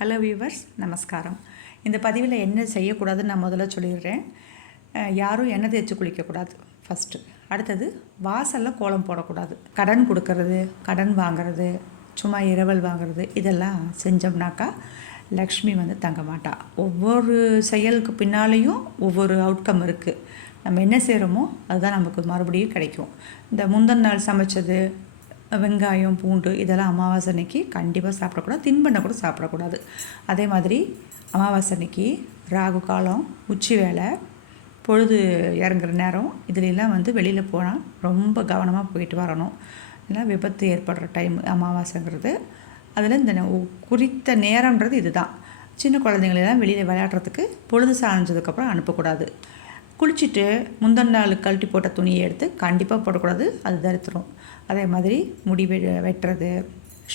Hello viewers நமஸ்காரம். இந்த பதிவில் என்ன செய்யக்கூடாதுன்னு நான் முதல்ல சொல்லிடுறேன். யாரும் எண்ணெய் தேய்ச்சி குளிக்கக்கூடாது ஃபஸ்ட்டு அடுத்தது வாசலில் கோலம் போடக்கூடாது. கடன் கொடுக்கறது கடன் வாங்குறது சும்மா இரவல் வாங்குறது இதெல்லாம் செஞ்சோம்னாக்கா லக்ஷ்மி வந்து தங்க மாட்டா. ஒவ்வொரு செயலுக்கு பின்னாலேயும் ஒவ்வொரு அவுட்கம் இருக்குது நம்ம என்ன செய்கிறோமோ அதுதான் நமக்கு மறுபடியும் கிடைக்கும். இந்த முந்தின நாள் சமைச்சது வெங்காயம் பூண்டு இதெல்லாம் அமாவாசை அன்னைக்கு கண்டிப்பாக சாப்பிடக்கூடாது. தின்பண்ண கூட சாப்பிடக்கூடாது. அதே மாதிரி அமாவாசை அன்னைக்கு ராகு காலம் உச்சி வேலை பொழுது இறங்குற நேரம் இதுலெல்லாம் வந்து வெளியில் போனால் ரொம்ப கவனமாக போயிட்டு வரணும். இல்லைன்னா விபத்து ஏற்படுற டைம் அமாவாசைங்கிறது. அதில் இந்த குறித்த நேரம்ன்றது இதுதான். சின்ன குழந்தைங்களெல்லாம் வெளியில் விளையாடுறதுக்கு பொழுது சாய்ஞ்சதுக்கப்புறம் அனுப்பக்கூடாது. குளிச்சுட்டு முந்தின நாள் கழட்டி போட்ட துணியை எடுத்து கண்டிப்பாக போடக்கூடாது அது தருத்திரம். அதே மாதிரி முடி வெ- வெட்டுறது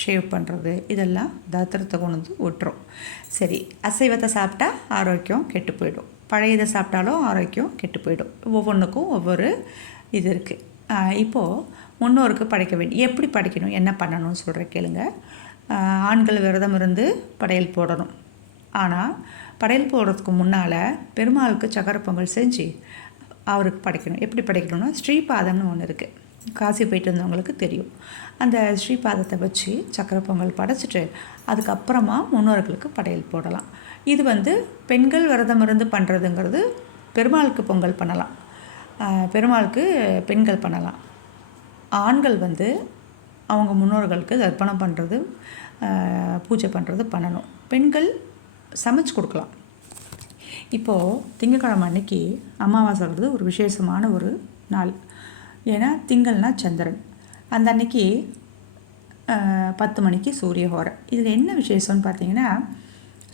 ஷேவ் பண்ணுறது இதெல்லாம் தத்திரத்தை கொண்டு வந்து விட்டுரும் சரி அசைவத்தை சாப்பிட்டா ஆரோக்கியம் கெட்டு போயிடும். பழையதை சாப்பிட்டாலும் ஆரோக்கியம் கெட்டு போயிடும். ஒவ்வொன்றுக்கும் ஒவ்வொரு இது இருக்குது இப்போது முன்னோருக்கு படைக்க வேண்டிய எப்படி படைக்கணும் என்ன பண்ணணும்னு சொல்கிறேன் கேளுங்க. ஆண்கள் விரதம் இருந்து படையல் போடணும். ஆனால் படையல் போடுறதுக்கு முன்னால் பெருமாளுக்கு சக்கரை பொங்கல் செஞ்சு அவருக்கு படைக்கணும். எப்படி படைக்கணும்னா ஸ்ரீபாதம்னு ஒன்று இருக்குது காசி போயிட்டு இருந்தவங்களுக்கு தெரியும். அந்த ஸ்ரீபாதத்தை வச்சு சக்கரை பொங்கல் படைச்சிட்டு அதுக்கப்புறமா முன்னோர்களுக்கு படையல் போடலாம். இது வந்து பெண்கள் விரதம் இருந்து பண்ணுறதுங்கிறது பெருமாளுக்கு பொங்கல் பண்ணலாம். பெருமாளுக்கு பெண்கள் பண்ணலாம். ஆண்கள் வந்து அவங்க முன்னோர்களுக்கு தர்ப்பணம் பண்ணுறது பூஜை பண்ணுறது பண்ணணும். பெண்கள் சமைச்சு கொடுக்கலாம். இப்போது திங்கக்கிழமை அன்னைக்கு அமாவாசைங்கிறது ஒரு விசேஷமான ஒரு நாள். ஏன்னா திங்கள்னா சந்திரன். அந்த அன்னைக்கு பத்து மணிக்கு சூரிய ஹோரை. இதில் என்ன விசேஷம்னு பார்த்தீங்கன்னா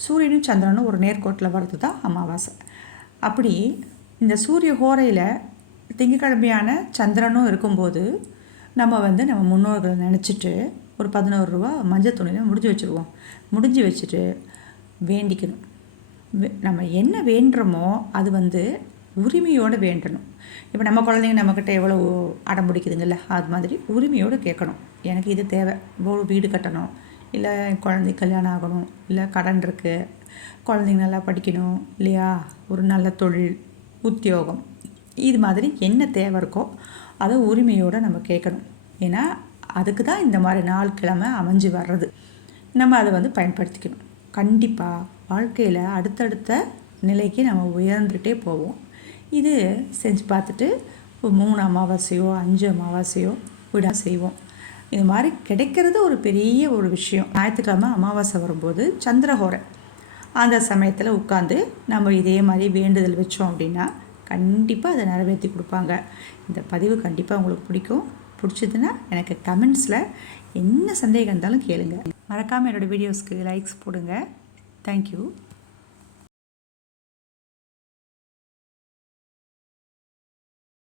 சூரியனும் சந்திரனும் ஒரு நேர்கோட்டில் வர்றது தான் அமாவாசை. அப்படி இந்த சூரிய ஹோரையில் திங்கக்கிழமையான சந்திரனும் இருக்கும்போது நம்ம வந்து நம்ம முன்னோர்களை நினச்சிட்டு ஒரு பதினோரு ரூபா மஞ்சள் துணியில் முடிஞ்சு வச்சுருவோம். முடிஞ்சு வச்சுட்டு வேண்டிக்கணும். வே- நம்ம என்ன வேண்டுறோமோ அது வந்து உரிமையோடு வேண்டணும். இப்போ நம்ம குழந்தைங்க நம்மக்கிட்ட எவ்வளோ அடம் பிடிக்குதுங்கல்ல அது மாதிரி உரிமையோடு கேட்கணும். எனக்கு இது தேவை இவ்வளோ வீடு கட்டணும் இல்லை குழந்தை கல்யாணம் ஆகணும் இல்லை கடன் இருக்குது குழந்தைங்க நல்லா படிக்கணும் இல்லையா? ஒரு நல்ல தொழில் உத்தியோகம் இது மாதிரி என்ன தேவை இருக்கோ அதை உரிமையோடு நம்ம கேட்கணும். ஏன்னா அதுக்கு தான் இந்த மாதிரி நாள் கிழமை அமைஞ்சு வர்றது. நம்ம அதை வந்து பயன்படுத்திக்கணும். கண்டிப்பாக வாழ்க்கையில் அடுத்தடுத்த நிலைக்கு நம்ம உயர்ந்துகிட்டே போவோம். இது செஞ்சு பார்த்துட்டு மூணு அமாவாசையோ அஞ்சு அமாவாசையோ விடா செய்வோம். இது மாதிரி கிடைக்கிறது ஒரு பெரிய ஒரு விஷயம். ஞாயிற்றுக்கிழமை அமாவாசை வரும்போது சந்திரஹோரை. அந்த சமயத்தில் உட்காந்து நம்ம இதே மாதிரி வேண்டுதல் வச்சோம் அப்படின்னா கண்டிப்பாக அதை நிறைவேற்றி கொடுப்பாங்க. இந்த பதிவு கண்டிப்பாக உங்களுக்கு பிடிக்கும். பிடிச்சதுன்னா எனக்கு கமெண்ட்ஸில் என்ன சந்தேகம் இருந்தாலும் கேளுங்கள் மறக்காமல் என்னோடய வீடியோஸ்க்கு லைக்ஸ் போடுங்க. தேங்க்யூ